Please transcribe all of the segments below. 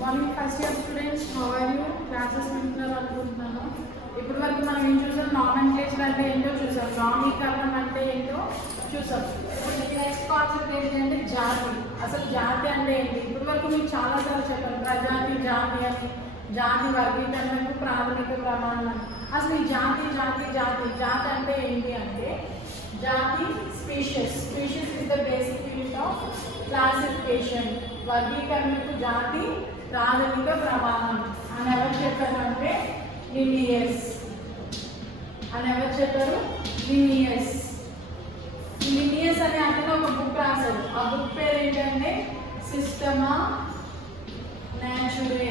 Morning first year students how are you classes వింటున్నారు అనుకుంటున్నాను. ఇప్పటి వరకు మనం ఏం చూసాం, నామెన్క్లేచర్ అంటే ఏంటో చూసాం, నామీకరణం అంటే ఏంటో చూసాం. ఇప్పుడు నెక్స్ట్ కాన్సెప్ట్ ఏంటంటే జాతి. అసలు జాతి అంటే ఏంటి? ఇప్పటి వరకు మీకు చాలాసార్లు చెప్పాను, ప్రజాతి జాతి అని, జాతి వర్గీకరణకు ప్రాథమిక ప్రమాణం. అసలు ఈ జాతి జాతి జాతి జాతి అంటే ఏంటి అంటే, జాతి spacious. Spacious is the basic unit of classification. వర్గీకరణకు జాతి ప్రాథమిక ప్రమాణం అని ఎవరు చెప్పారంటే లినియస్ అని ఎవరు చెప్పారు? లినియస్. లినియస్ అనే అతను ఒక బుక్ రాశాడు. ఆ బుక్ పేరు ఏంటంటే సిస్టమా న్యాచురే.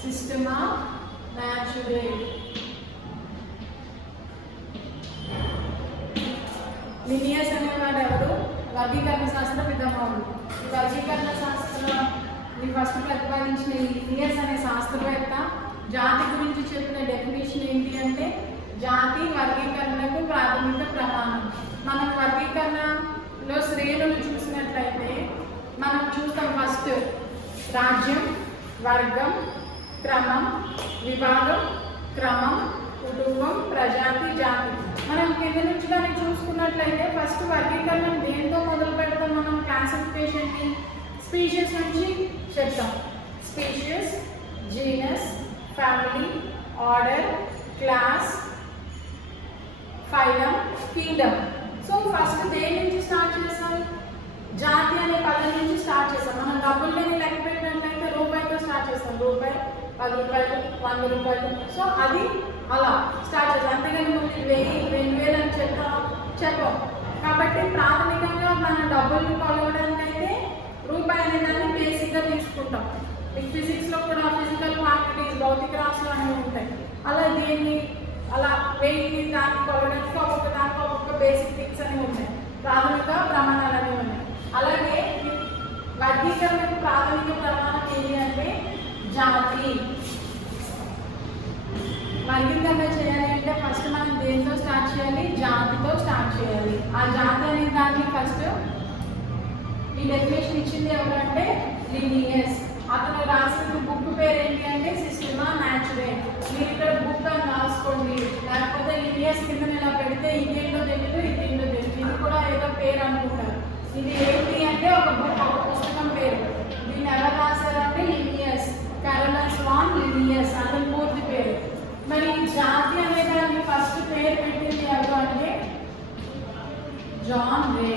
సిస్టమా న్యాచురే. లినియస్ అనేవాడు ఎవరు? వర్గీకరణ శాస్త్ర పితామహుడు. ఈ వర్గీకరణ శాస్త్రాన్ని ఫస్ట్ ప్రతిపాదించిన ఈ లినియస్ అనే శాస్త్రవేత్త జాతి గురించి చెప్పిన డెఫినేషన్ ఏంటి అంటే, జాతి వర్గీకరణకు ప్రాథమిక ప్రమాణం. మనం వర్గీకరణలో శ్రేణులు చూసినట్లయితే మనం చూస్తాం, ఫస్ట్ రాజ్యం, వర్గం, క్రమం, విభాగం, క్రమం, కుటుంబం, ప్రజాతి, జాతి. మనం కింద నుంచి దాన్ని చూసుకున్నట్లయితే ఫస్ట్ వర్గీకరణం దేంతో మొదలు పెడతాం? మనం క్లాసిఫికేషన్ని స్పీషియస్ నుంచి చెప్తాం. Spacious, genus, family, order, class, phylum, Kingdom. So first దేని నుంచి స్టార్ట్ చేస్తాం? జాతి అనే పదం నుంచి స్టార్ట్ చేస్తాం. మనం డబ్బుల్ని లెక్క పెట్టినట్లయితే రూపాయితో స్టార్ట్ చేస్తాం. రూపాయి, 10 రూపాయలు, 100 రూపాయలు. సో అది అలా స్టార్ట్ చేస్తాం. అంతేగాని ముందు 1000, 2000 అని చెప్పాం. కాబట్టి ప్రాథమికంగా మన డబ్బుల్ని కొలవడానికైతే రూపాయి అనే దాన్ని బేసిక్గా తీసుకుంటాం. మీకు ఫిజిక్స్లో కూడా ఫిజికల్ క్వాంటిటీస్, భౌతిక రాశులు అనేవి ఉంటాయి. అలా దీన్ని అలా వెయిట్ని దాన్ని కొలవడానికి ఒక్కొక్క బేసిక్ థింగ్స్ అనేవి ఉన్నాయి, ప్రాథమిక ప్రమాణాలు అనేవి ఉన్నాయి. అలాగే వర్గీకరణకు ప్రాథమిక ప్రమాణం ఏంటి అంటే జాతి. వర్గీకరణ చేయాలి అంటే ఫస్ట్ మనం దేంతో స్టార్ట్ చేయాలి? జాతితో స్టార్ట్ చేయాలి. ఆ జాతి అనే దాన్ని ఫస్ట్ ఈ డెఫినేషన్ ఇచ్చింది ఎవరంటే లినియస్. అతను రాసిన బుక్ పేరు ఏంటి అంటే సిస్టమా న్యాచురే. మీరు ఇక్కడ బుక్ అని రాసుకోండి, లేకపోతే లినియస్ కింద ఇలా పెడితే ఇదేంటో తెలియదు, ఇదేంటో తెలియదు. ఇది కూడా ఏదో పేరు అనుకుంటారు. ఇది ఏంటి అంటే ఒక బుక్, ఒక పుస్తకం పేరు. దీన్ని ఎవరు రాశారంటే లినియస్, కరోనస్ వాన్ లినియస్, అతని పూర్తి పేరు. మరి జాతి అనే దాన్ని ఫస్ట్ పేరు పెట్టింది ఎవరు అంటే జాన్ రే.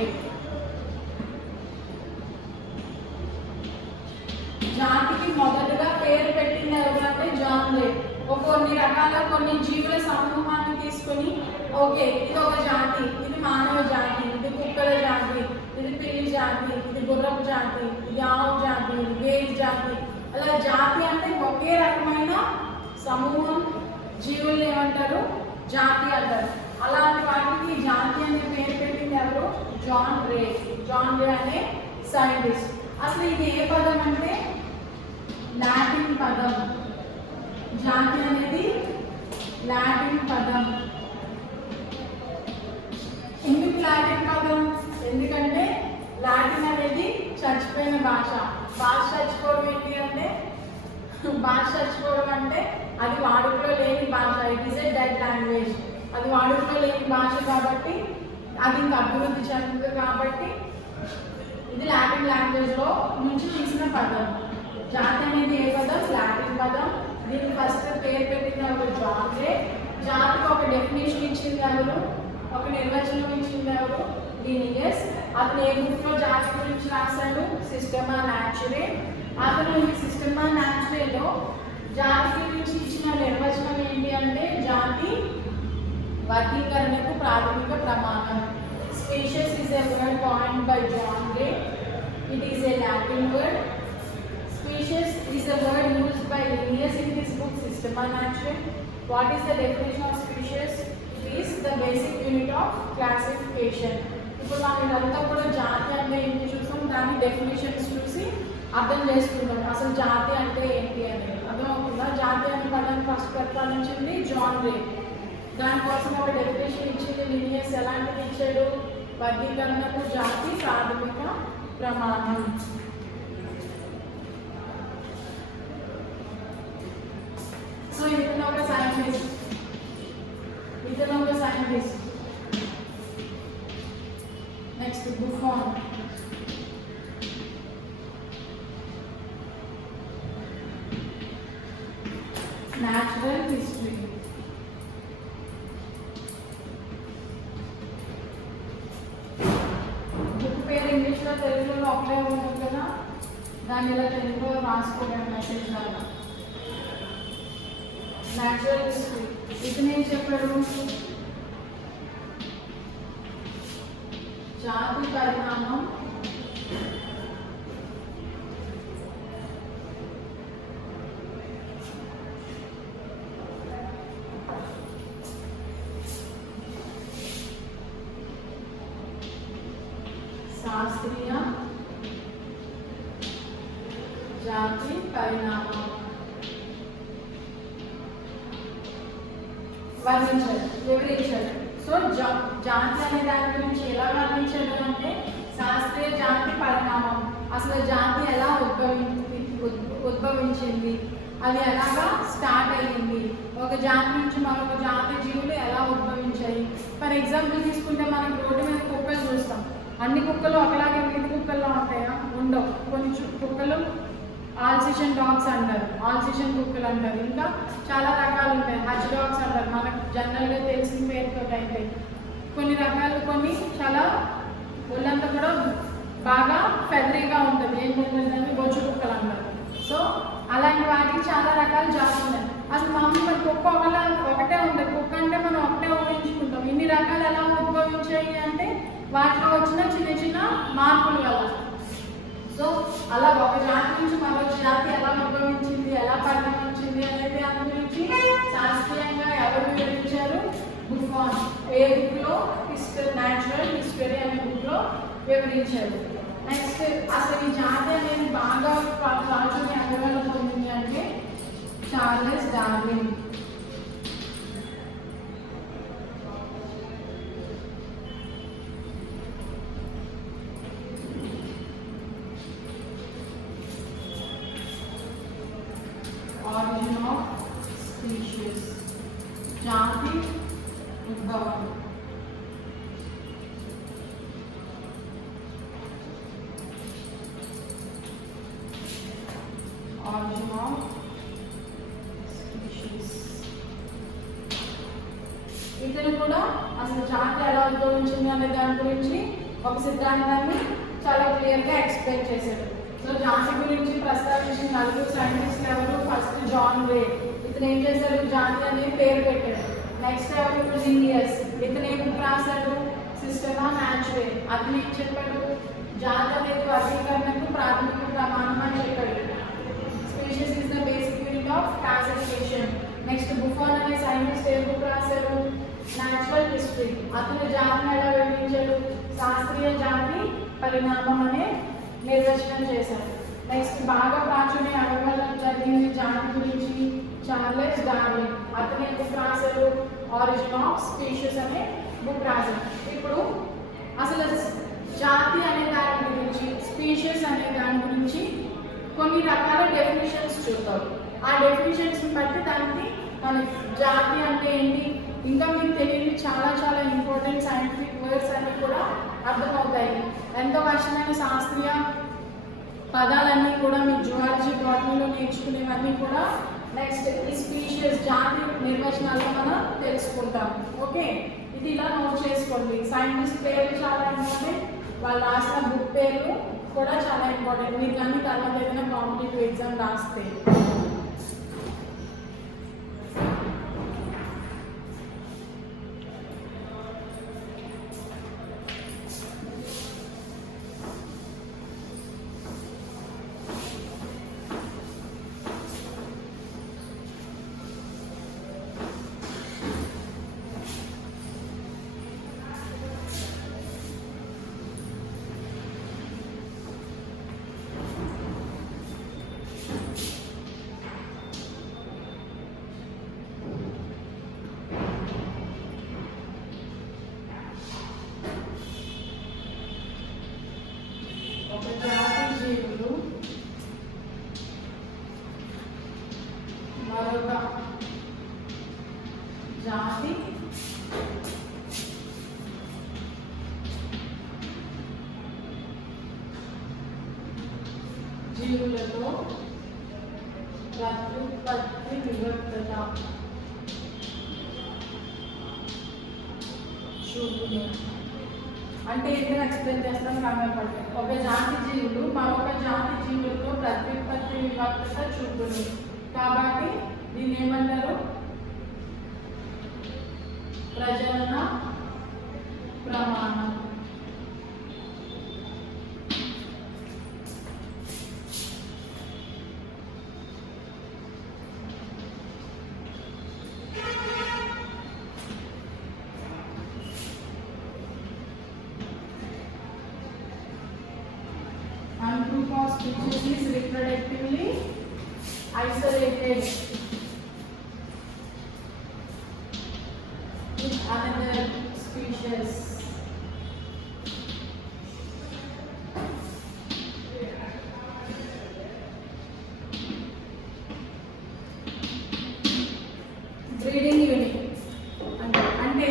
జాతికి మొదటగా పేరు పెట్టింది ఎవరు అంటే జాన్ రే. కొన్ని జీవుల సమూహాన్ని తీసుకొని, ఓకే ఇది ఒక జాతి, ఇది మానవ జాతి, ఇది కుక్కల జాతి, ఇది పిల్లి జాతి, ఇది గుర్రపు జాతి, ఇది ఆవు జాతి, ఇది వేయి జాతి. అలా జాతి అంటే ఒకే రకమైన సమూహం జీవుల్ని ఏమంటారు? జాతి అంటారు. అలాంటి వాటికి జాతి అనే పేరు పెట్టింది ఎవరు? జాన్ రే. జాన్ రే అనే సైంటిస్ట్. అసలు ఇది ఏ పదం అంటే లాటిన్ పదం. జాతి అనేది లాటిన్ పదం. ఎందుకు లాటిన్ పదం? ఎందుకంటే లాటిన్ అనేది చచ్చిపోయిన భాష. భాష చచ్చిపోవడం ఏంటి అంటే, భాష చచ్చిపోవడం అంటే అది వాడుకలో లేని భాష. It is a dead language. అది వాడుకలో లేని భాష కాబట్టి అది ఇంకా అభివృద్ధి చెందుతుంది. కాబట్టి ఇది లాటిన్ లాంగ్వేజ్లో నుంచి తీసిన పదం. జాతి అనేది ఏ పదం? లాటిన్ పదం. దీనికి ఫస్ట్ పేరు పెట్టిన ఒక జాన్ రే. జాతికి ఒక డెఫినేషన్ ఇచ్చింది ఎవరు? ఒక నిర్వచనం ఇచ్చింది ఎవరు? లినియస్. అతను ఏ బుక్లో జాతి గురించి రాశాడు? సిస్టమా న్యాచురే. అతను ఈ సిస్టమా న్యాచురేలో జాతి గురించి ఇచ్చిన నిర్వచనం ఏంటి అంటే, జాతి వర్గీకరణకు ప్రాథమిక ప్రమాణం. Spacious is a word coined by John Gray. It is a Latin word. Species is a word used by Linnaeus in his book Systema Naturae. What is the definition of species? It is the basic unit of classification. ఇప్పుడు మనం ఇదంతా కూడా జాతి అంటే ఏంటి చూసాం, దాని definitions చూసి అర్థం చేసుకుంటాం అసలు జాతి అంటే ఏంటి అనేది. అర్థమవుతుందా? జాతి అనే పదాన్ని ఫస్ట్ ప్రతిపాదించింది జాన్ రే. దానికోసం ఒక డెఫినేషన్ ఇచ్చింది. లినియస్ ఎలాంటిది ఇచ్చాడు? వర్గీకరణకు జాతి ప్రాథమిక ప్రమాణం. సో ఇతను ఒక scientist, next Buffon. Natural history. Book పేరు ఇంగ్లీష్లో తెలుగులో ఒకటే ఉంటుంది కదా, దాన్ని ఇలా తెలుగులో రాసుకోవడం మెసేజ్ లాగా. Natural history. ఇతను ఏం చెప్పాడు? జాతి పరిణామం, శాస్త్రీయ జాతి పరిణామం వర్ణించాడు, వివరించాడు. సో జాతి అనే దాని గురించి ఎలా వర్ణించాడు అంటే శాస్త్రీయ జాతి పరిణామం, అసలు జాతి ఎలా ఉద్భవించింది, అది ఎలాగా స్టార్ట్ అయ్యింది, ఒక జాతి నుంచి మరొక జాతి జీవులు ఎలా ఉద్భవించాయి. ఫర్ ఎగ్జాంపుల్ తీసుకుంటే మనం రోడ్డు మీద కుక్కలు చూస్తాం. అన్ని కుక్కలు ఒకలాగే వీటి కుక్కల్లో ఉంటాయా? ఉండవు. కొన్ని కుక్కలు ఆల్సిషన్ డాగ్స్ అంటారు, ఆల్సిషన్ కుక్కలు అంటారు. ఇంకా చాలా రకాలు ఉంటాయి. హచ్ డాగ్స్ అంటారు, మనకు జనరల్గా తెలిసిన పేరుతో అయితే. కొన్ని రకాలు, కొన్ని చాలా ఒళ్ళంతా కూడా బాగా ఫెదరీగా ఉంటుంది. ఏంటంటే బొచ్చు కుక్కలు అంటారు. సో అలాంటి వాటికి చాలా రకాల జాతులు ఉన్నాయి. అసలు మామూలుగా కుక్క ఒకటే ఉంటుంది. కుక్క అంటే మనం ఒకటే ఊహించుకుంటాం. ఇన్ని రకాలు ఎలా ఉద్భవించాయి అంటే వాటిలో వచ్చిన చిన్న చిన్న మార్పుల వల్ల. సో అలా ఒక జాతి నుంచి మరొక జాతి ఎలా ఉద్భవించింది, ఎలా పరిణమించింది అనేది దాని గురించి శాస్త్రీయంగా ఎవరు వివరించారు? బుఫాన్. ఏ బుక్లో? న్యాచురల్ హిస్టరీ అనే బుక్లో వివరించారు. నెక్స్ట్ అసలు ఈ జాతి అనేది బాగా ప్రాచుర్యం ఎవరిలో పొందింది అంటే Charles Darwin. Origin of species, జాతి ఉద్భవం. Origin of species. ఇతను కూడా అసలు జాతి ఎలా ఉద్భవించింది అనే దాని గురించి ఒక సిద్ధాంతాన్ని చాలా క్లియర్గా ఎక్స్ప్లెయిన్ చేశాడు. సో జాతి గురించి ప్రస్తావించిన నలుగురు సైంటిస్టులు ఎవరు? ఫస్ట్ జాన్ రే. ఇతను ఏం చేశాడు? జాతి అనే పేరు పెట్టాడు. నెక్స్ట్ ఎవరు? లినియస్. ఇతను ఏం బుక్ రాశాడు? System of nature. అతను ఏం చెప్పాడు? జాతి అనేది వర్గీకరణకు ప్రాథమిక ప్రమాణం అని చెప్పాడు. Species is the basic unit of classification. Next Buffon అనే సైంటిస్ట్ ఏ బుక్ రాశారు? Natural history. అతను జాతిని ఎలా వివరించాడు? శాస్త్రీయ జాతి పరిణామం అనే నిర్వచనం చేశారు. నెక్స్ట్ బాగా ప్రాచుర్యం ఎవరి వల్ల జరిగింది జాతి గురించి? Charles Darwin. అతను ఏ బుక్ రాశారు? ఆరిజిన్ ఆఫ్ స్పీషీస్ అనే బుక్ రాశారు. ఇప్పుడు అసలు జాతి అనే దాని గురించి, స్పీషీస్ అనే దాని గురించి కొన్ని రకాల డెఫినేషన్స్ చూద్దాం. ఆ డెఫినేషన్స్ని బట్టి దానికి మన జాతి అంటే ఏంటి, ఇంకా మీకు తెలియని చాలా చాలా ఇంపార్టెంట్ సైంటిఫిక్ వర్డ్స్ అన్నీ కూడా అర్థమవుతాయి. ఎంతో కష్టమైన శాస్త్రీయ పదాలన్నీ కూడా మీ జువాలజీ బాటనీలో నేర్చుకునేవన్నీ కూడా నెక్స్ట్ ఈ స్పీషీస్ జాతి నిర్వచనాల్లో మనం తెలుసుకుంటాం. ఓకే, ఇది ఇలా నోట్ చేసుకోండి. సైంటిస్ట్ పేర్లు చాలా ఇంపార్టెంట్, వాళ్ళు రాసిన బుక్ పేర్లు కూడా చాలా ఇంపార్టెంట్. మీరు కానీ తర్వాత ఏదైనా కాంపిటేటివ్ ఎగ్జామ్ రాస్తే. జాతి జీవులతో ప్రత్యుత్పత్తి వివక్షత చూపును. అంటే ఏంటో ఎక్స్ప్లెయిన్ చేస్తాను కంగారు పడతాయి. ఒక జాతి జీవులు మరొక జాతి జీవులతో ప్రత్యుత్పత్తి వివక్షత చూపును. కాబట్టి దీన్ని ఏమంటారు? ప్రజనన ప్రమాణం. And group of species is reproductively isolated with another species. Breeding unit అంటే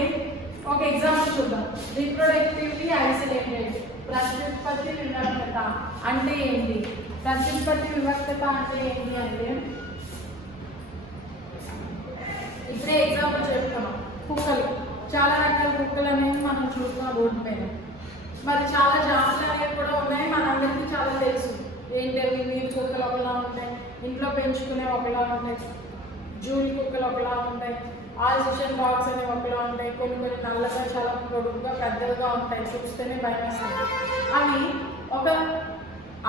ఒక ఎగ్జాంపుల్ చూద్దాం. రిప్రొడక్టివ్లీ ఐసోలేటెడ్ ప్రత్యుత్పత్తి వివక్షత అంటే ఏంటి? ప్రత్యుత్పత్తి వివక్షత అంటే ఏంటి అంటే ఇప్పుడే ఎగ్జాంపుల్ చెప్తున్నాం. కుక్కలు, చాలా రకాల కుక్కలు అనేవి మనం చూస్తున్నాం రోడ్డు పైన. మరి చాలా జాతులు అనేవి కూడా ఉన్నాయి, మనందరికీ చాలా తెలుసు. ఏంటి అవి? వీధి కుక్కలు ఒకలా ఉంటాయి, ఇంట్లో పెంచుకునే ఒకలా ఉంటాయి, జూలి కుక్కలు ఒకలా ఉంటాయి, ఆల్సేషన్ డాగ్స్ అనేవి ఒకలా ఉంటాయి, కొన్ని నల్లగా చాలా పొడుగుగా పెద్దగా ఉంటాయి, చూస్తేనే భయం వేస్తుంది. అవి ఒక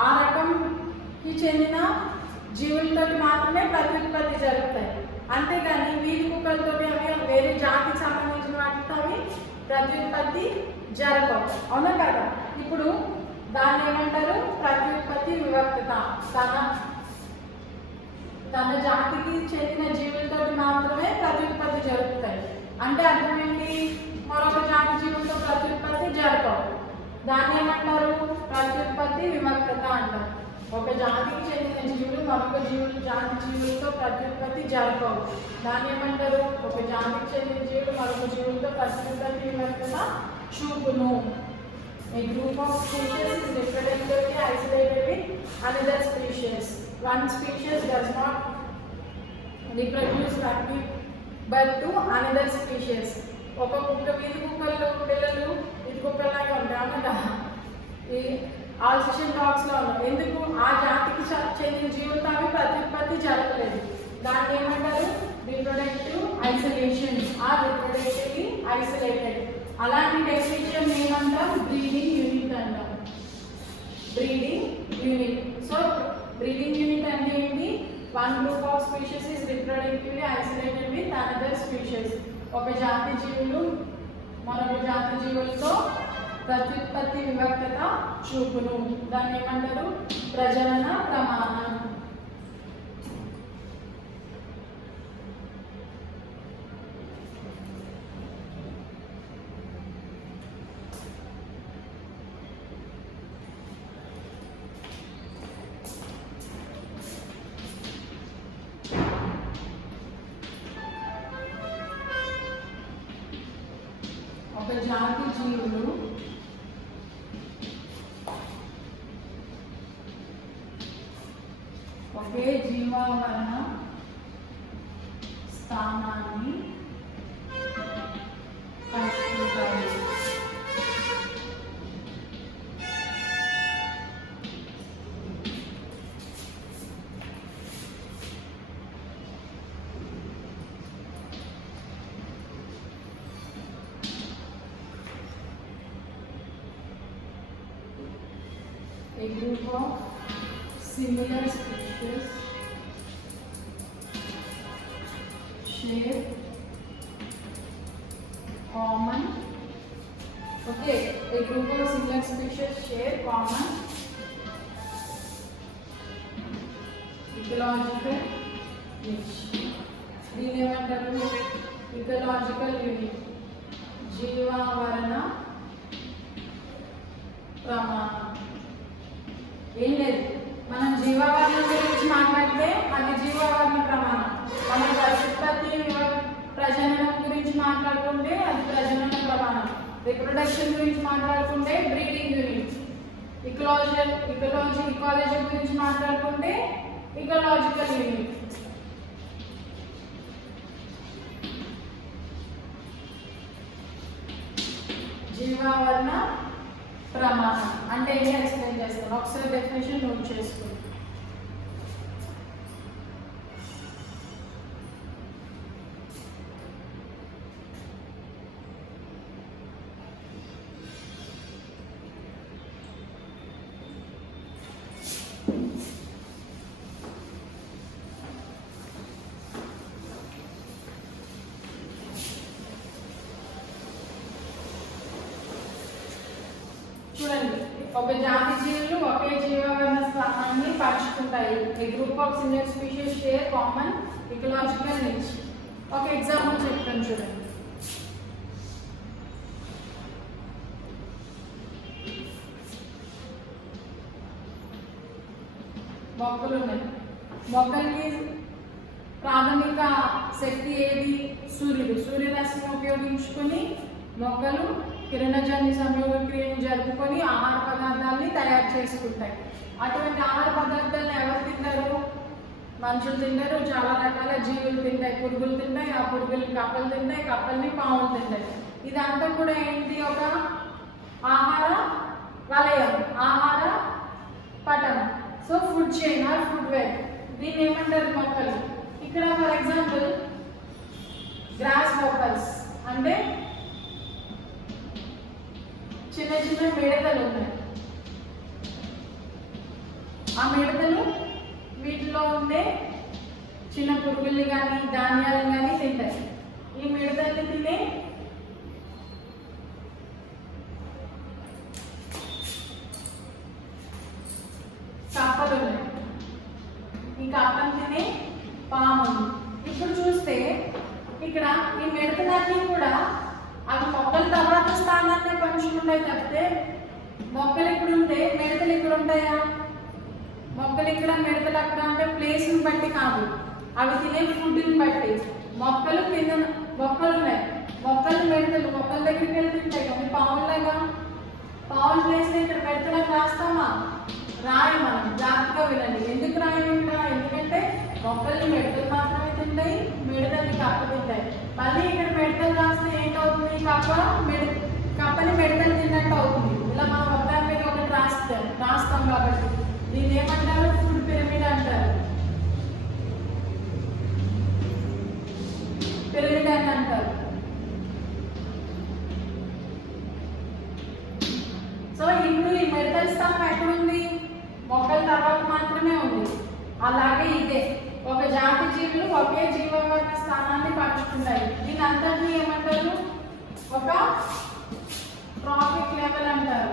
ఆ రకంకి చెందిన జీవులతో మాత్రమే ప్రత్యుత్పత్తి జరుగుతాయి. అంతేగాని వీధి కుక్కలతో అవి వేరే జాతికి సంబంధించిన వాటితో అవి ప్రత్యుత్పత్తి జరగవు. అవునా కదా? ఇప్పుడు దాన్ని ఏమంటారు? ప్రత్యుత్పత్తి వివక్షత. తన జాతికి చెందిన జీవులతో మాత్రమే ప్రత్యుత్పత్తి జరుగుతాయి. అంటే అర్థం ఏంటి? మరొక జాతి జీవులతో ప్రత్యుత్పత్తి జరగవు. దాన్ని ఏమంటారు? ప్రత్యుత్పత్తి వివక్షత అంటారు. ఒక జాతికి చెందిన జీవులు మరొక జాతి జీవులతో ప్రత్యుత్పత్తి జరగవు. దాన్ని ఏమంటారు? ఒక జాతికి చెందిన జీవులు మరొక జీవులతో ప్రత్యుత్పత్తి వివక్షత చూపును. A group of species is reproductively isolated with another species. One species does not reproduce but to another species. ఒక కుక్క వీధి కుక్కల్లో పిల్లలు వీధి కుక్కలాగా ఉంటాయి అన్నమాట. ఈ ఆల్సేషన్ డాగ్స్లో ఉన్నాయి. ఎందుకు? ఆ జాతికి చెందిన జీవులతో అవి ప్రత్యుత్పత్తి జరగలేదు. దాన్ని ఏమంటారు? Reproductive isolation or reproductively isolated. అలాంటి డెఫినేషన్ ఏమంటాం? బ్రీడింగ్ యూనిట్ అంటాం. Breeding unit. So breeding unit అంటే ఏంటి? One group of species is reproductively isolated with another species. ఒక జాతి జీవులు మరొక జాతి జీవులతో ప్రత్యుత్పత్తి వివక్షత చూపును. దాన్ని ఏమంటారు? ప్రజనన ప్రమాణం. ఒక జాతి జీవులు ఒకే జీవావరణ స్థానాన్ని పంచుకుంటాయి. A group of similar species share common. Okay, a group of similar species share common ecological niche. దీని ఏమంటారు? Ecological unit. జీవావరణ ప్రమాణం. ఏం లేదు, మనం జీవావరణ గురించి మాట్లాడితే అది జీవావరణ ప్రమాణం. మనం ప్రత్యుత్పత్తి ప్రజననం గురించి రిప్రొడక్షన్ గురించి మాట్లాడుకుంటే బ్రీడింగ్ యూనిట్, ఇకాలజీ గురించి మాట్లాడుకుంటే ఇకాలజికల్ యూనిట్. జీవావరణ ప్రమాణం అంటే ఏమి ఎక్స్ప్లెయిన్ చేస్తాను, ఒకసారి డెఫినేషన్ నోట్ చేసుకోండి. చూడండి, ఒక జాతి జీవులు ఒకే జీవావరణ స్థానాన్ని పంచుకుంటాయి. A group of similar species share common ecological niche. ఒక ఎగ్జాంపుల్ చెప్తాను చూడండి. మొక్కలు ఉన్నాయి. మొక్కలకి ప్రాథమిక శక్తి ఏది? సూర్యుడు. సూర్యరశ్మిని ఉపయోగించుకొని మొక్కలు కిరణజన్య సంయోగ క్రియను జరుపుకొని ఆహార పదార్థాలని తయారు చేసుకుంటాయి. అటువంటి ఆహార పదార్థాలను ఎవరు తింటారు? మనుషులు తింటారు, చాలా రకాల జీవులు తింటాయి. పురుగులు తింటాయి, ఆ పురుగులు కప్పలు తింటాయి, కప్పల్ని పాములు తింటాయి. ఇదంతా కూడా ఏంటి? ఒక ఆహార వలయం, ఆహార పటం. So food chain are food web, దీన్ని ఏమంటారు? మొక్కలు. ఇక్కడ ఫర్ ఎగ్జాంపుల్ గ్రాస్ హోపర్స్ అంటే చిన్న చిన్న మిడతలు ఉన్నాయి. ఆ మిడతలు వీటిలో ఉండే చిన్న పురుగుల్ని కానీ ధాన్యాలను కానీ తింటాయి. ఈ మిడతల్ని తినే కప్పలు ఉన్నాయి. ఈ కప్పను తినే పాములు. ఇప్పుడు చూస్తే ఇక్కడ ఈ మిడతలన్నీ కూడా అవి మొక్కల తర్వాత స్థానాన్ని పంచుకుంటాయి తప్పితే మొక్కలు ఇక్కడ ఉంటే మిడతలు ఇక్కడ ఉంటాయా? మొక్కలు ఇక్కడ మిడతలు అక్కడ అంటే ప్లేస్ని బట్టి కాదు, అవి తినే ఫుడ్ని బట్టి. మొక్కలు కింద మొక్కలు ఉన్నాయి, మొక్కలు మిడతలు మొక్కల దగ్గరికి వెళ్ళి తింటాయి. కానీ పావులాగా పావుల ప్లేస్లో ఇక్కడ మిడతలకు రాస్తామా? రాయి. మనం జాగ్రత్తగా వినండి. ఎందుకు రాయి ఇక్కడ? ఎందుకంటే మొక్కల్ని మిడతలు మాత్రమే తింటాయి, మిడతల్ని కప్ప తింటాయి. మళ్ళీ ఇక్కడ మిడతలు రాస్తే ఏంటవుతుంది? కప్పని మిడతలు తిన్నట్టు అవుతుంది. ఇలా మనం ఒకదాని మీద ఒకటి రాస్తాం కాబట్టి దీన్ని ఏమంటారు? ఫుడ్ పిరమిడ్ అంటారు. పిరమిడ్ అని అంటారు. సో ఇప్పుడు ఈ మిడతల స్థానం ఎక్కడుంది? మొక్కల తర్వాత మాత్రమే ఉంది. అలాగే ఇదే ఒక జాతి జీవులు ఒకే జీవావరణ స్థానాన్ని పంచుకుంటాయి. దీని అంతటిని ఏమంటారు? ఒక ట్రాఫిక్ లెవెల్ అంటారు.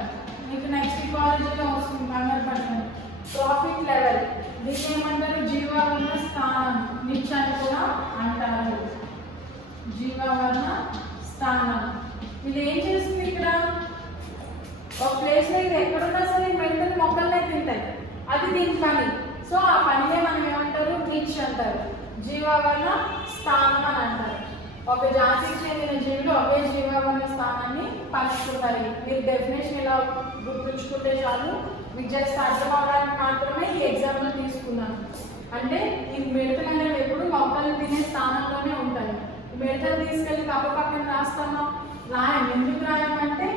మీకు నెక్స్ట్ ఇకాలజీలో వస్తుంది, కంగారు పడతాను. ట్రాఫిక్ లెవెల్, దీన్ని ఏమంటారు? జీవావరణ స్థానం, నిచ్ అని కూడా అంటారు. జీవావరణ స్థానం ఇది ఏం చేస్తుంది? ఇక్కడ ఒక ప్లేస్లో ఇది ఎక్కడున్నా సరే మిడతలు మొక్కలనే తింటాయి, అది దీని పని. సో ఆ పనినే మనం ఏమంటారు? నిచ్ అంటారు, జీవావరణ స్థానం అని అంటారు. ఒక జాతికి చెందిన జీవులు ఒకే జీవావరణ స్థానాన్ని పంచుకుంటారు. మీరు డెఫినేషన్ ఇలా గుర్తుంచుకుంటే చాలు, మీకు జస్ట్ అర్థం అవడానికి మాత్రమే ఈ ఎగ్జాంపుల్ తీసుకున్నాను. అంటే ఈ మిడతలు అనేవి ఎప్పుడు మొక్కలు తినే స్థానంలోనే ఉంటాయి. మిడతలు తీసుకెళ్ళి కప్ప పక్కన రాస్తామా? రాయం. ఎందుకు రాయమంటే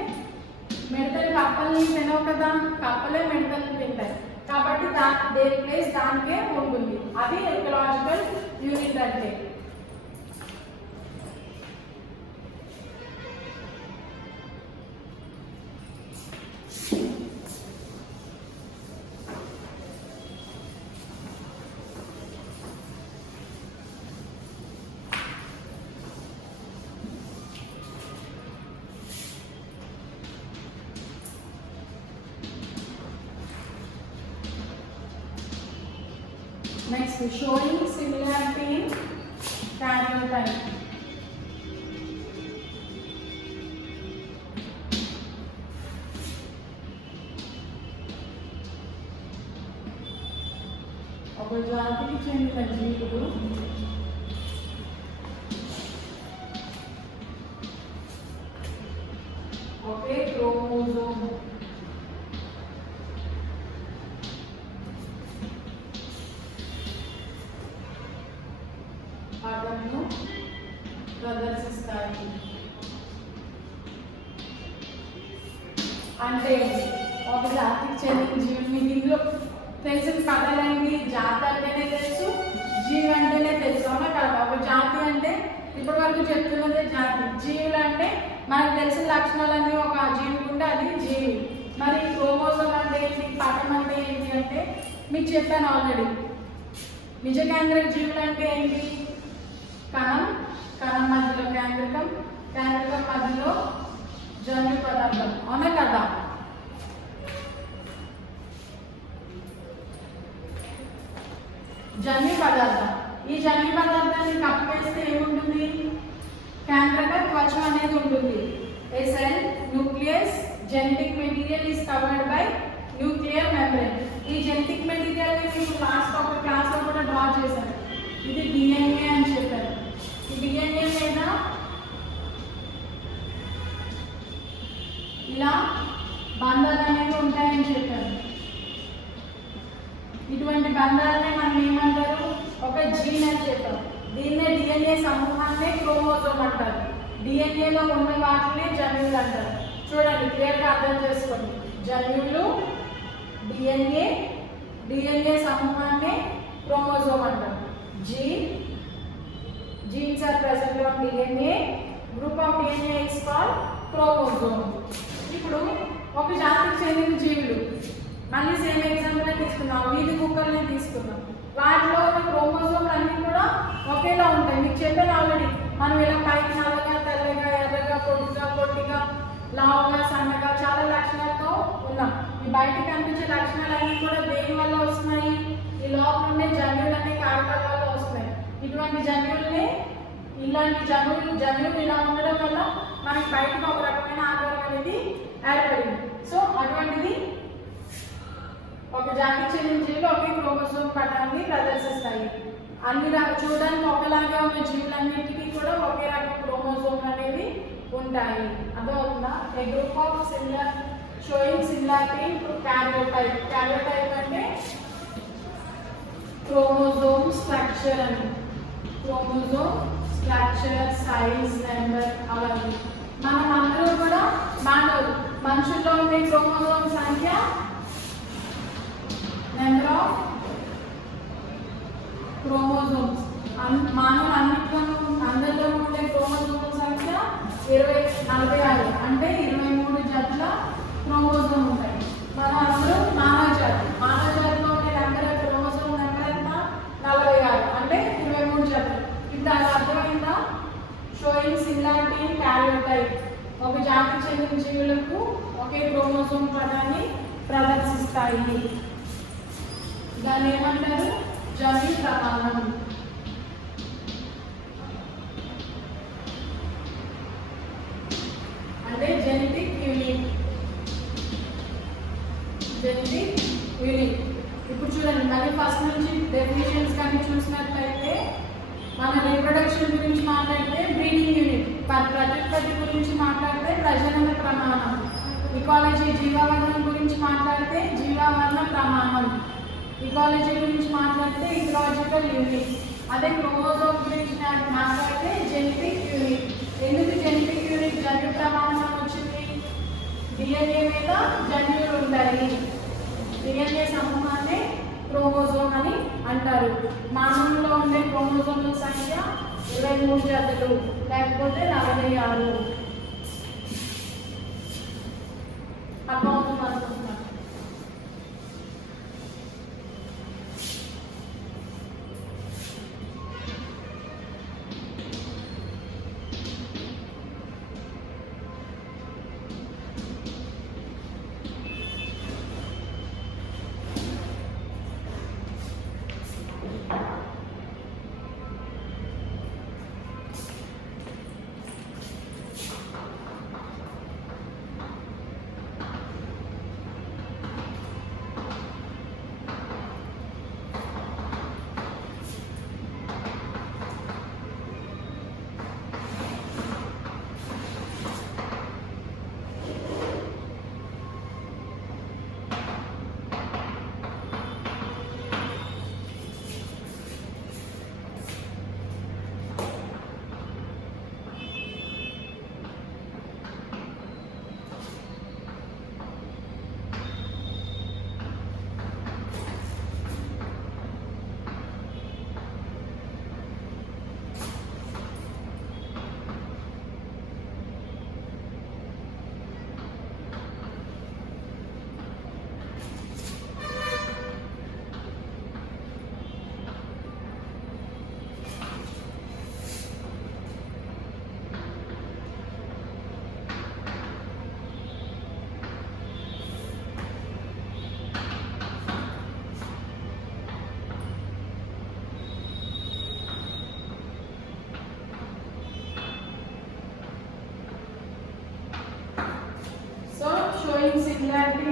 మిడతలు కప్పల్ని తినవు కదా, కప్పలే మిడతల్ని తింటాయి కాబట్టి దేని ప్లేస్ దానికే ఉంటుంది. అది ఎకలాజికల్ యూనిట్ అంటే. Next, showing similarity in karyotype. ఒక జాతికి చెందిన జీవులు ప్రదర్శిస్తాయి. అంటే ఒక జాతికి చెందిన జీవులు. మీకు ఇందులో తెలిసిన పదాలండి. జాతి అంటేనే తెలుసు, జీవి అంటేనే తెలుసు, అవునా కదా? ఒక జాతి అంటే ఇప్పటి వరకు చెప్తున్నదే జాతి. జీవులు అంటే మనకు తెలిసిన లక్షణాలన్నీ ఒక జీవికి ఉంటే అది జీవి. మరి క్రోమోజోమ్ అంటే ఏంటి, పటం అంటే ఏంటి అంటే మీకు చెప్పాను ఆల్రెడీ. నిజ కేంద్రక జీవులు అంటే ఏంటి? కణం, కణం మధ్యలో కేంద్రకం, కేంద్రకం మధ్యలో జన్యు పదార్థం, అవునా కదా? జన్యు పదార్థం. ఈ జన్యు పదార్థాన్ని కప్పివేస్తే ఏముంటుంది? కేంద్రక త్వచం అనేది ఉంటుంది. A cell nucleus genetic material is covered by nuclear membrane. ఈ జెనెటిక్ మెటీరియల్ మీకు ఒక క్లాస్లో కూడా డ్రా చేశారు. ఇది డిఎన్ఏ అని చెప్పారు. ఈ డిఎన్ఏ మీద ఇలా బంధాలు అనేవి ఉంటాయని చెప్పారు. ఇటువంటి బంధాలనే మనం ఏమంటారు? ఒక జీన్ అని చెప్పారు. దీన్నే డిఎన్ఏ సమూహాన్నే క్రోమోజోమ్ అంటారు. డిఎన్ఏలో ఉన్న వాటినే జన్యువులు అంటారు. చూడండి, క్లియర్గా అర్థం చేసుకోండి. జన్యువులు, డిఎన్ఏ సమూహాన్నే క్రోమోజోమ్ అంటారు. Genes are present on DNA, group of DNA is called chromosome. ఇప్పుడు ఒక జాతికి చెందిన జీవులు, మళ్ళీ సేమ్ ఎగ్జాంపుల్ తీసుకుందాం, వీధి కుక్కల్ని తీసుకుందాం. వాటిలో ఉన్న క్రోమోజోమ్లు అన్నీ కూడా ఒకేలా ఉంటాయి. మీకు చెప్పాను ఆల్రెడీ. మనం ఇలా పైకి నల్లగా, తెల్లగా, ఎర్రగా, పొట్టిగా, లావుగా, సన్నగా చాలా లక్షణాలతో ఉన్నాం. ఈ బయటికి కనిపించే లక్షణాలన్నీ కూడా దేని వల్ల వస్తున్నాయి? ఈ లోపల ఉండే జన్యువులన్నీ కారకాల వల్ల వస్తున్నాయి. ఇటువంటి జన్యువుల్ని, ఇలాంటి జన్యువులు ఇలా ఉండడం వల్ల మనకి బయటకు ఒక రకమైన ఆకారం అనేది ఏర్పడింది. సో అటువంటిది ఒక జాతికి చెందిన జీవులు ఒకే క్రోమోజోమ్ పటాన్ని ప్రదర్శిస్తాయి. అన్ని చూడడానికి ఒకలాగా ఉన్న జీవులన్నింటికీ కూడా ఒకే రకం క్రోమోజోమ్లు అనేవి ఉంటాయి. అర్థమవుతుందా? A group of similar showing similarity to karyotype. Karyotype అంటే క్రోమోజోమ్ స్ట్రక్చర్ అని. క్రోమోజోమ్ స్ట్రక్చర్, సైజ్, నెంబర్ అలాగే. మనం అందరూ కూడా మానవులు. మనుషుల్లో ఉండే క్రోమోజోమ్ సంఖ్య, నెంబర్ ఆఫ్ క్రోమోజోమ్స్, మానవులు అందరిలో ఉండే క్రోమోజోమ్ సంఖ్య 46. అంటే 23 జతల క్రోమోజోమ్ ఉంటాయి. మనం అందరూ మానవ జాతిలో ఉండే నెంబర్ ఆఫ్ క్రోమోజోమ్ నెంబర్ ఎంత? 46. అంటే 23 జతలు. ఇప్పుడు అది అర్థమైందా? Showing similarity in karyotype. ఒక జాతికి చెందిన జీవులకు ఒకే క్రోమోజోమ్ పటాన్ని ప్రదర్శిస్తాయి. దాన్ని ఏమంటారు? జన్యు ప్రమాణం. అంటే జెనెటిక్ యూనిట్. ఇప్పుడు చూడండి, మళ్ళీ ఫస్ట్ నుంచి డెఫినేషన్స్ కానీ చూసినట్లయితే, మన రీప్రొడక్షన్ గురించి మాట్లాడితే బ్రీడింగ్ యూనిట్, ప్రత్యుత్పత్తి గురించి మాట్లాడితే ప్రజనన ప్రమాణం, ఇకాలజీ జీవావరణం గురించి మాట్లాడితే జీవావరణ ప్రమాణం, ఇకాలజీ గురించి మాట్లాడితే ఇకలాజికల్ యూనిట్. అదే క్రోమోజోమ్ గురించి మాట్లాడితే జెనెటిక్ యూనిట్. ఎందుకు జెనెటిక్ యూనిట్ జన్యు ప్రమాణం వచ్చింది? డిఎన్ఏ మీద జన్యువులు ఉంటాయి. డిఎన్ఏ సమూహాన్ని క్రోమోజోమ్ అని అంటారు. మానవుల్లో ఉండే క్రోమోజోమ్ల సంఖ్య 23 జతలు, లేకపోతే 46. అర్థమవుతుంది అనుకుంటున్నాను.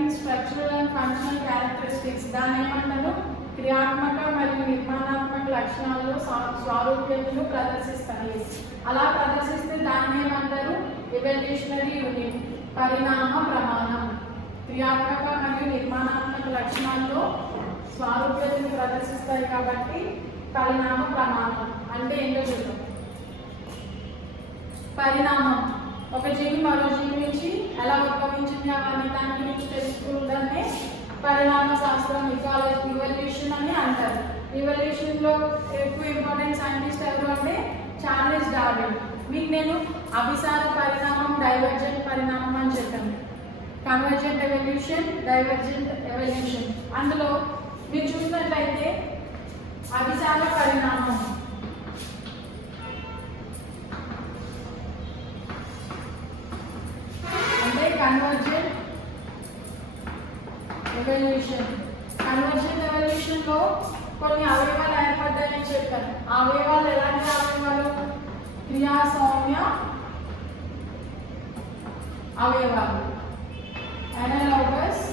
In structural and functional characteristics. దాన్ని ఏమంటారు? క్రియాత్మక మరియు నిర్మాణాత్మక లక్షణాల్లో స్వారూప్యతను ప్రదర్శిస్తాయి. అలా ప్రదర్శిస్తే దాన్ని ఏమంటారు? ఎవల్యూషనరీ యూనిట్, పరిణామ ప్రమాణం. క్రియాత్మక మరియు నిర్మాణాత్మక లక్షణాల్లో స్వారూప్యతను ప్రదర్శిస్తాయి కాబట్టి పరిణామ ప్రమాణం అంటే ఏంటో చూద్దాం. పరిణామం ఒక జీవి మరో జీవి నుంచి ఎలా ఉద్భవించింది అవన్నీ దాని గురించి తెలుసుకుంటే పరిణామ శాస్త్రం, ఇవల్యూషన్ అని అంటారు. ఇవల్యూషన్లో ఎక్కువ ఇంపార్టెంట్ సైంటిస్ట్ ఎవరు అంటే చార్లెస్ డార్విన్. మీకు నేను అభిసార పరిణామం, డైవర్జెంట్ పరిణామం అని చెప్పాను. Convergent evolution, divergent evolution. అందులో మీరు చూసినట్లయితే అభిసార పరిణామం అంటే కన్వర్జెంట్ ఎవల్యూషన్. కన్వర్జెంట్ ఎవల్యూషన్లో కొన్ని అవయవాలు ఏర్పడ్డాయని చెప్పాను. ఆ అవయవాలు ఎలాంటి అవయవాలు? క్రియాసౌమ్య అవయవాలు, అనలాగస్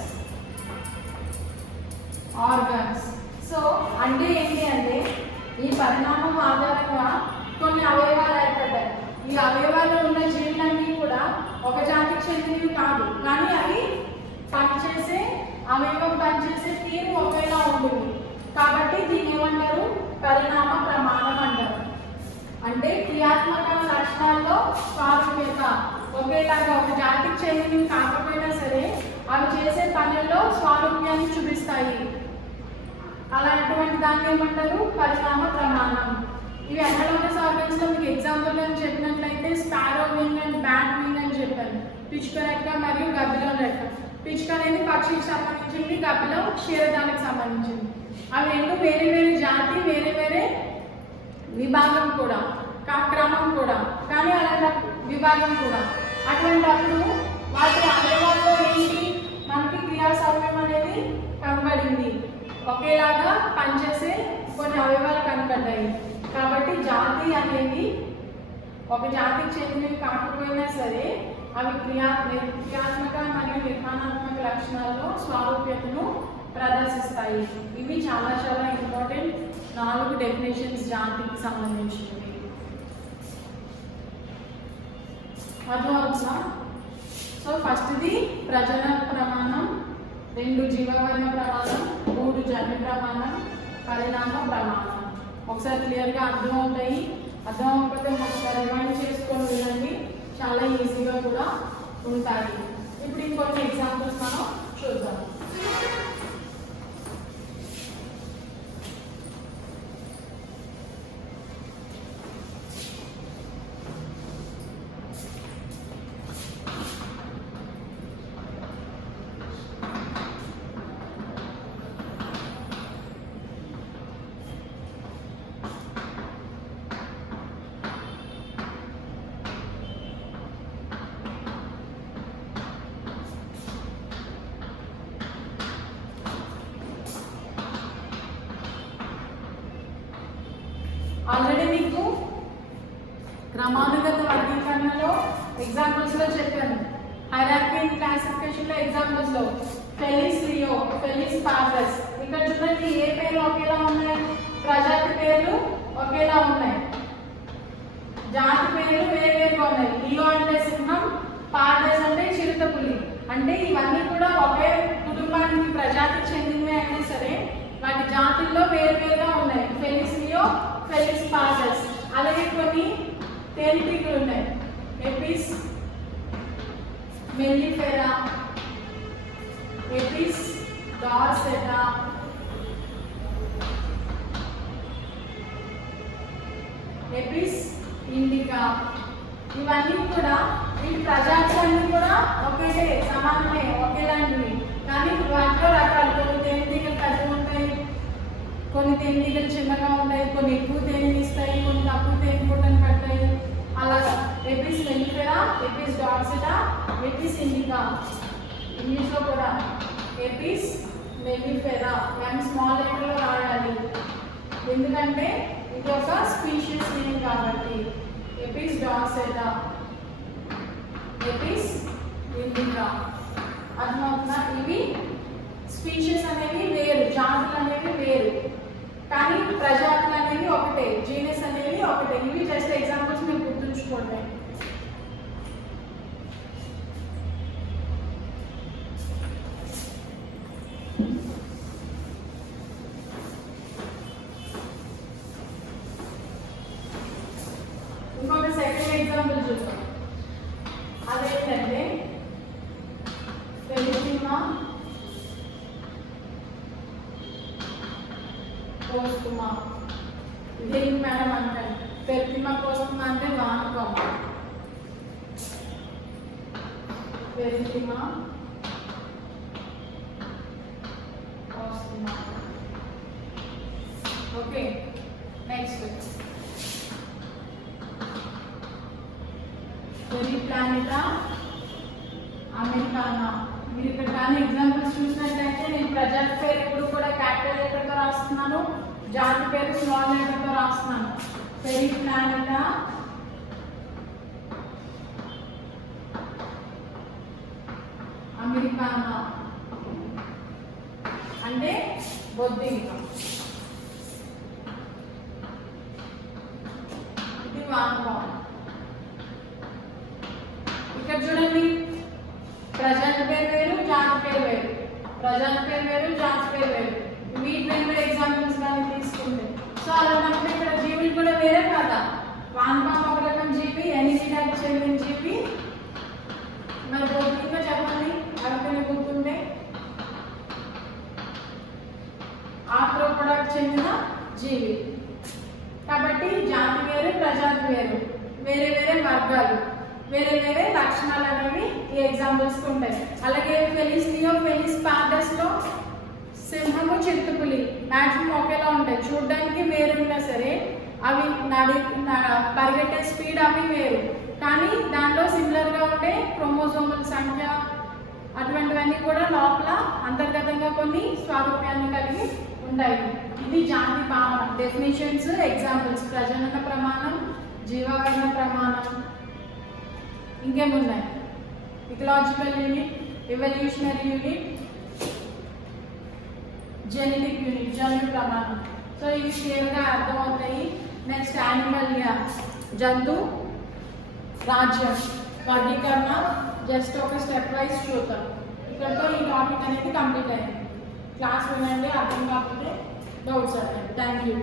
ఆర్గన్స్. సో అంటే ఏంటి అంటే ఈ పరిణామం ఆధారంగా కొన్ని అవయవాలు ఏర్పడ్డాయి. ఈ అవయవాలు ఉన్న జీవులన్నీ కూడా ఒక జాతికి చెందినవి కాదు, కానీ అవి పనిచేసే అవయవం పనిచేసే తీరు ఒకేలా ఉంటుంది. కాబట్టి దీన్ని ఏమంటారు? పరిణామ ప్రమాణం అంటారు. అంటే క్రియాత్మక లక్షణాల్లో స్వారూప్యత ఒకేలాగా ఒక జాతికి చెందినవి కాకపోయినా సరే అవి చేసే పనుల్లో స్వారూప్యాన్ని చూపిస్తాయి. అలాంటి దాన్ని ఏమంటారు? పరిణామ ప్రమాణం. ఇవి అనలాగస్ ఆర్గన్స్ లో మీకు ఎగ్జాంపుల్ అని చెప్పినట్లయితే sparrow wing and bat wing అని చెప్పాను. పిచ్చుక రెక్క మరియు గబ్బిలం రెక్క. పిచ్చుక అనేది పక్షికి సంబంధించింది, గబ్బిలం క్షీరదానికి సంబంధించింది. అవి రెండు వేరే వేరే జాతి, వేరే వేరే విభాగం కూడా, క్రమం కూడా, కానీ అలాంటి విభాగం కూడా. అటువంటిప్పుడు వాటి అవయవాల్లో ఏంటి? మనకి క్రియాసౌమ్యం అనేది కనబడింది. ఒకేలాగా పనిచేసే కొన్ని అవయవాలు కనబడ్డాయి. కాబట్టి జాతి అనేది ఒక జాతికి చెందినవి కాకపోయినా సరే అవి క్రియాత్మక మరియు నిర్మాణాత్మక లక్షణాల్లో స్వారూప్యతను ప్రదర్శిస్తాయి. ఇవి చాలా చాలా ఇంపార్టెంట్ 4 డెఫినేషన్స్ జాతికి సంబంధించినవి. అర్థమవుతుందా? సో ఫస్ట్ది ప్రజన ప్రమాణం, 2 జీవవర్ణ ప్రమాణం, 3 జన్యు ప్రమాణం, పరిణామ ప్రమాణం. ఒకసారి క్లియర్గా అర్థమవుతాయి. అర్థం అవ్వకపోతే ఒకసారి రిమైండ్ చేసుకొని వినండి, చాలా ఈజీగా కూడా ఉంటాయి. ఇప్పుడు ఇంకొన్ని ఎగ్జాంపుల్స్ మనం చూద్దాం. ఆల్రెడీ మీకు క్రమానుగత వర్గీకరణలో ఎగ్జాంపుల్స్లో చెప్పాను. హైరార్కీ ఇన్ క్లాసిఫికేషన్లో ఎగ్జాంపుల్స్లో ఫెలిస్ లియో, ఫెలిస్ పార్డస్. ఇక్కడ చూడండి ఏ పేర్లు ఒకేలా ఉన్నాయి, ప్రజాతి పేర్లు ఒకేలా ఉన్నాయి, జాతి పేర్లు వేరువేరుగా ఉన్నాయి. లియో అంటే సింహం, పార్డస్ అంటే చిరుతపులి. అంటే ఇవన్నీ కూడా ఒకే కుటుంబానికి ప్రజాతికి చెందినవి అయినా సరే వాటి జాతుల్లో వేరువేరుగా ఉన్నాయి. Felis leo, Felis pardus. అలాగే కొన్ని తేనెటీగలు ఉన్నాయి, Apis mellifera, Apis dorsata, Apis indica. ఇవన్నీ కూడా ఈ ప్రజాతులన్నీ కూడా ఒకేటే, సమానమే, ఒకేలాంటివి. కానీ వాటిలో రకాలు, కొన్ని తేనెటీగలు పెద్దగా ఉంటాయి, కొన్ని తేనెటీగలు చిన్నగా ఉంటాయి, కొన్ని ఎక్కువ తేనెని ఇస్తాయి, కొన్ని తక్కువ తేనె పుట్టని పడతాయి. అలాగా Apis mellifera, Apis dorsata, Apis indica. ఇంగ్లీష్లో కూడా ఎపిస్ మెల్లిఫెరా స్మాల్ లెటర్లో రాయాలి, ఎందుకంటే ఇది ఒక స్పీషియస్ నేమ్ కాబట్టి. Apis dorsata, Apis indica. అర్థమవుతుందా? ఇవి స్పీషీస్ అనేవి వేరు, జాతులు అనేవి వేరు, కానీ ప్రజాతులు అనేవి ఒకటే, జీనస్ అనేవి ఒకటే. ఇవి జస్ట్ ఎగ్జాంపుల్స్ మీరు గుర్తుంచుకోండి. ఇంకొక సెకండ్ ఎగ్జాంపుల్ చూద్దాం. అదేంటంటే ఫెలిసిమా కోస్తుమా. ఇదేంటి మేడం అంటే ఫెలిసిమా కోస్తుమా అంటే వానకొమ్మ. ఫెలిసిమా కోస్తుమా. Okay, next పెరిప్లానిటా అమెరికానా. మీరు ఇక్కడ కానీ ఎగ్జాంపుల్స్ చూసినట్లయితే నేను ప్రజాతి పేరు ఎప్పుడు కూడా క్యాపిటల్ లెటర్తో రాస్తున్నాను, జాతి పేరు స్మాల్ లెటర్తో రాస్తున్నాను. పెరిప్లానిటా అమెరికానా అంటే బొద్దింక. ఇది వానపాము. ఇక్కడ చూడండి, ప్రజాతి పేరు వేరు, జాతి పేరు వేరు, ప్రజాతి పేరు వేరు, జాతి పేరు వేరు. వీటి రెండు ఎగ్జాంపుల్స్ కానీ తీసుకుంటే సో అలాంటప్పుడు ఇక్కడ జీవులు కూడా వేరే కదా. వానపాము ఒక రకం జీవి, ఎనిసిడాకి చెందిన జీవి. మరి బొద్దింక చెప్పండి, ఎవరికైనా గుర్తుంటే ఆర్థ్రోపోడాకి చెందిన జీవి. కాబట్టి జాతి వేరు, ప్రజాతి వేరు, వేరే వేరే వర్గాలు, వేరే వేరే లక్షణాలు అనేవి ఈ ఎగ్జాంపుల్స్ ఉంటాయి. అలాగే ఫెలిస్ నియో ఫెలిస్ పార్డస్లో సింహము చిరుతపులి మ్యాక్సిమం ఒకేలా ఉంటాయి, చూడడానికి వేరు ఉన్నా సరే అవి పరిగెట్టే స్పీడ్ అవి వేరు, కానీ దానిలో సిమిలర్గా ఉండే క్రోమోజోముల సంఖ్య అటువంటివన్నీ కూడా లోపల అంతర్గతంగా కొన్ని స్వారూప్యాన్ని కలిగి ఉంటాయి. ఇది జాతి భావన. డెఫినేషన్స్, ఎగ్జాంపుల్స్: ప్రజనన ప్రమాణం, జీవావరణ ప్రమాణం, ఇంకేమున్నాయి, ecological unit, evolutionary unit, genetic unit, జన్యు ప్రమాణం. సో ఇవి క్లియర్గా అర్థమవుతాయి. నెక్స్ట్ యానిమల్, జంతు రాజ్యం వర్గీకరణ జస్ట్ ఒక స్టెప్ వైజ్ చూద్దాం. ఇక్కడతో ఈ టాపిక్ అనేది కంప్లీట్ అయింది. క్లాస్ వినండి, అర్థం కాకపోతే డౌట్స్ అడగండి. Thank you.